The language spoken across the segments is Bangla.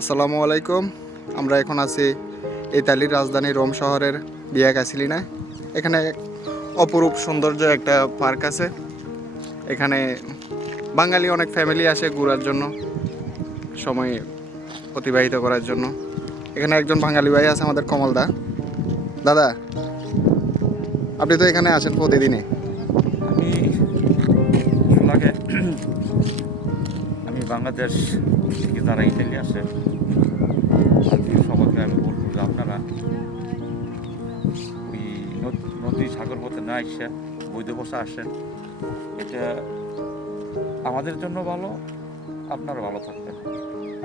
আসসালামু আলাইকুম। আমরা এখন আছি ইতালির রাজধানী রোম শহরের বিয়া কাসিলিনায় এখানে অপরূপ সৌন্দর্য একটা পার্ক আছে। এখানে বাঙালি অনেক ফ্যামিলি আসে ঘোরার জন্য, সময় অতিবাহিত করার জন্য। এখানে একজন বাঙালি ভাই আছে আমাদের কমলদা। দাদা, আপনি তো এখানে আসেন প্রতিদিনই। আমি আমি বাংলাদেশ থেকে যারা ইটালি আসে, তাদের সবাইকে আমি বলব যে আপনারা ওই নদ- সাগর পথে না এসে বৈধ বসা আসেন। এটা আমাদের জন্য ভালো, আপনারা ভালো থাকবেন।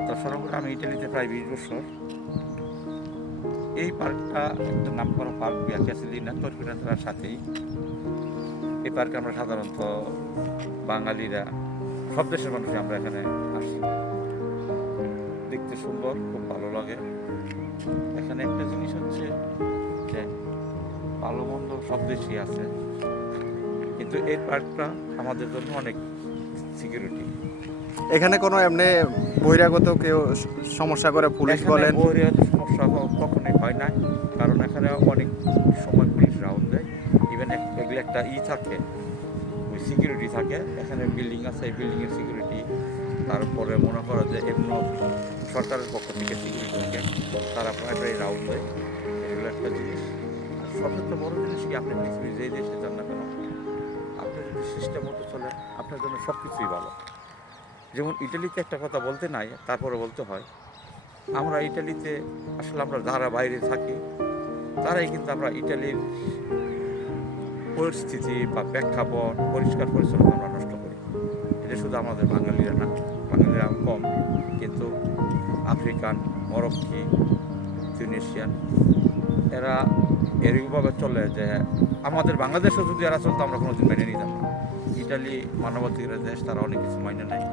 তাছাড়া করে আমি ইটালিতে প্রায় বিশ বছর। এই পার্কটা একটা নাম করা পার্ক বিয়াকিয়াসিলিনা তর্কিনাতার সাথেই। এই পার্কে আমরা সাধারণত বাঙালিরা সব দেশের মানুষই আমরা এখানে আসি। দেখতে সুন্দর খুব ভালো লাগে। এখানে একটা জিনিস হচ্ছে যে ভালো মন্দ সব দেশই আছে। কিন্তু এই পার্কটা আমাদের জন্য অনেক সিকিউরিটি এখানে কোনো এমনি বহিরাগত কেউ সমস্যা করে পুলিশ বলেন? বহিরাগত সমস্যা কখনোই হয় না। কারণ এখানে অনেক সময় পুলিশ রাউন্ড দেয়। ইভেন এগুলো একটা ই থাকে। সিকিউরিটি থাকে। এখানে বিল্ডিং আছে, এই বিল্ডিংয়ের সিকিউরিটি তারপরে মনে করো যে এমন সরকারের পক্ষ থেকে সিকিউরিটি থাকে। তারা প্রায় প্রায় রাউন্ড হয় এগুলো একটা জিনিস। সবচেয়ে বড় জিনিস কি? আপনি পৃথিবীর যেই দেশে যান না কেন? আপনি যদি সিস্টেম মতো চলে আপনার জন্য সব কিছুই ভালো। যেমন ইটালিতে একটা কথা বলতে নাই, তারপরে বলতে হয়, আমরা ইটালিতে আসলে আমরা যারা বাইরে থাকি, তারাই কিন্তু আমরা ইটালির পরিস্থিতি বা প্রেক্ষাপট পরিষ্কার পরিচ্ছন্ন আমরা নষ্ট করি। এটা শুধু আমাদের বাঙালিরা না, বাঙালিরা কম। কিন্তু আফ্রিকান, মরক্কি, তিউনেশিয়ান, এরা এরকমভাবে চলে যে আমাদের বাংলাদেশও যদি এরা চলতো, আমরা কোনোদিন মেনে নিতাম না। ইটালি মানবাধিকারের দেশ, তারা অনেক কিছু মাইনে নেয়।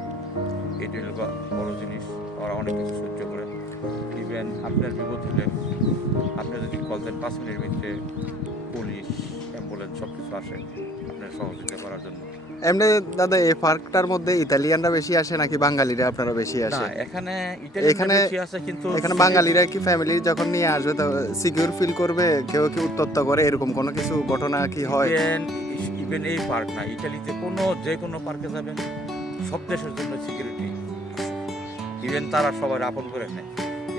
এটি হলো বড় জিনিস ওরা অনেক কিছু সহ্য করে। ইভেন আপনার বিপদ হলে, আপনি যদি কল দেন পাঁচ মিনিটের ভিতরে পুলিশ অ্যাম্বুলেন্স সব কিছু আসে আপনার সহযোগিতা করার জন্য। এমনি দাদা এই পার্কটার মধ্যে ইতালিয়ানরা বেশি আসে নাকি বাঙালিরা আপনারা বেশি না আসে? এখানে এখানে- বেশি আছে কিন্তু এখানে বাঙালিরা কি ফ্যামিলি যখন নিয়ে আসবে তো সিকিউর ফিল করবে? কেউ কি উত্তপ্ত করে? এরকম কোনো কিছু ঘটনা কি হয়? ইভেন এই পার্ক না ইটালিতে কোনো যে কোনো পার্কে যাবেন সব দেশের জন্য সিকিউরিটি ইভেন তারা সবার আপন করে নেয়।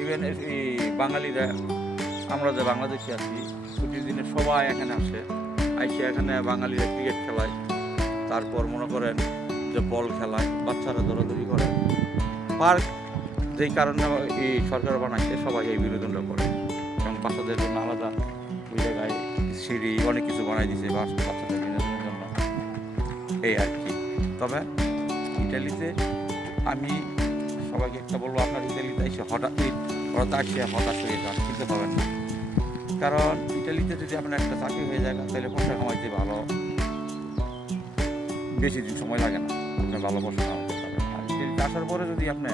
ইভেন এই বাঙালিরা আমরা যে বাংলাদেশে আছি ছুটির দিনে সবাই এখানে আসে। আইসে এখানে বাঙালিরা ক্রিকেট খেলায়। তারপর মনে করেন যে বল খেলায়, বাচ্চারা দৌড়াদৌড়ি করে। পার্ক যেই কারণে এই সরকার বানাইছে, সবাই এই বিনোদনটা করে। এবং বাচ্চাদের জন্য আলাদা ওই জায়গায় সিঁড়ি, অনেক কিছু বানাই দিছে বাচ্চাদের বিনোদনের জন্য। এই আর কি। তবে ইটালিতে আমি সবাইকে একটা বলব, আপনার ইটালিতে এসে হঠাৎ হঠাৎ আসে হতাশ হয়ে যান, কিন্তু হবেন না। কারণ ইটালিতে যদি আপনার একটা চাকরি হয়ে যায়, তাহলে পয়সা কামাইতে ভালো। বেশি দিন সময় লাগে না আপনি ভালো পয়সা কামাতে ইটালিতে আসার পরে যদি আপনি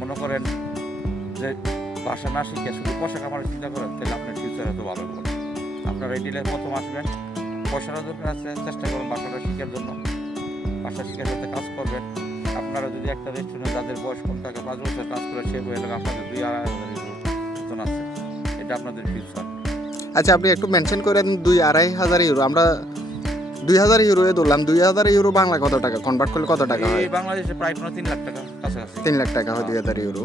মনে করেন যে বাসা না শিখে শুধু পয়সা কামানোর চিন্তা করেন, তাহলে আপনার ফিউচার এত ভালো হবে। আপনারা ডিলে প্রথম আসবেন পয়সাটা দরকার আছে, চেষ্টা করুন বাসাটা শেখার জন্য। বাসা শেখার যাতে কাজ করবেন। আপনারা যদি একটা রেস্টুরেন্ট যাদের বয়স কম থাকে, পাঁচ বছর কাজ করে সে হয়ে আপনাদের দুই আড়াই হাজার আছে। এটা আপনাদের ফিউচার আচ্ছা আপনি একটু মেনশন করে দেন দুই আড়াই হাজার ইউরো আমরা দুই হাজার ইউরো এ ধরলাম দুই হাজার ইউরো বাংলা কত টাকা? কনভার্ট করলে কত টাকা হয়? বাংলাদেশে প্রায় পনেরো তিন লাখ টাকা কাছাকাছি। তিন লাখ টাকা হয় দুই হাজার ইউরো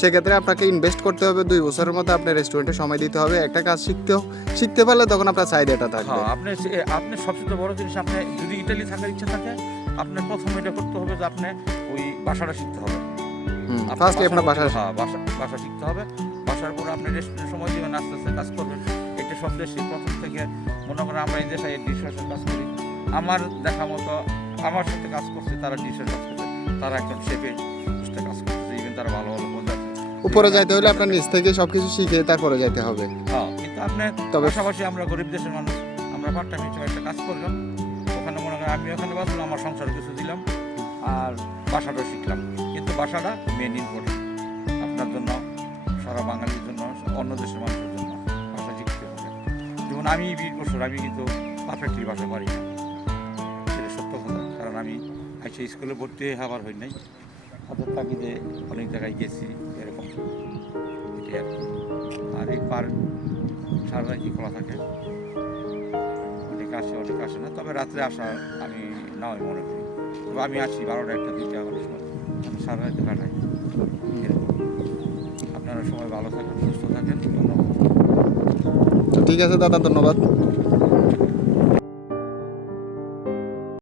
সেক্ষেত্রে আপনাকে ইনভেস্ট করতে হবে দুই বছরের মতো আপনার রেস্টুরেন্টে সময় দিতে হবে। একটা কাজ শিখতেও শিখতে পারলে তখন আপনার চাহিদাটা থাকবে। হ্যাঁ আপনি আপনি সবচেয়ে বড় জিনিস আপনি যদি ইটালি থাকার ইচ্ছা থাকে আপনার প্রথম এটা করতে হবে যে আপনি ওই বাসাটা শিখতে হবে। ফার্স্টে আপনার বাসা বাসা হ্যাঁ শিখতে হবে। বাসার পরে আপনি রেস্টুরেন্ট সময় দিবেন আস্তে আস্তে কাজ করবেন। এটা সব দেশে প্রথম থেকে মনে করেন আমরা এই দেশে ডিশওয়াশের কাজ করি। আমার দেখা মতো আমার সাথে কাজ করছে তারা ডিশের কাজ করছে তারা একজন শেফে কাজ করছে ইভেন তারা ভালো ভালো আছে উপরে যাইতে হলে আপনার নিচ থেকে সবকিছু শিখে তারপরে যাইতে হবে। হ্যাঁ কিন্তু আপনি তবে- পাশাপাশি আমরা গরিব দেশের মানুষ আমরা পার্ট টাইম হিসেবে একটা কাজ করলাম। ওখানে মনে করেন আমি ওখানে বাঁচলাম আমার সংসারে কিছু দিলাম আর বাসাটাও শিখলাম। কিন্তু বাসাটা মেন ইম্পর্টেন্ট আপনার জন্য সারা বাঙালির জন্য, অন্য দেশের মানুষের জন্য ভাষা শিখতে হবে। যেমন আমি বিশ বছর আমি কিন্তু পারফেক্টলি ভাষা পারি না। সেটা সত্য কথা, কারণ আমি আইসে স্কুলে ভর্তি হয়ে আবার হই নাই। হাতের তাগিদে অনেক জায়গায় গেছি, এরকম। আর কি। এই পার্ক সারা রাতই খোলা থাকে? অনেক আসে অনেক আসে না। তবে রাত্রে আসা আমি নাও মনে করি। তবে আমি আসি বারোটা একটা, দুইটা এগারোটার সময়। আমি সারা রাতে কাটাই আপনারা সবাই ভালো থাকেন সুস্থ থাকেন ধন্যবাদ। তো ঠিক আছে দাদা ধন্যবাদ।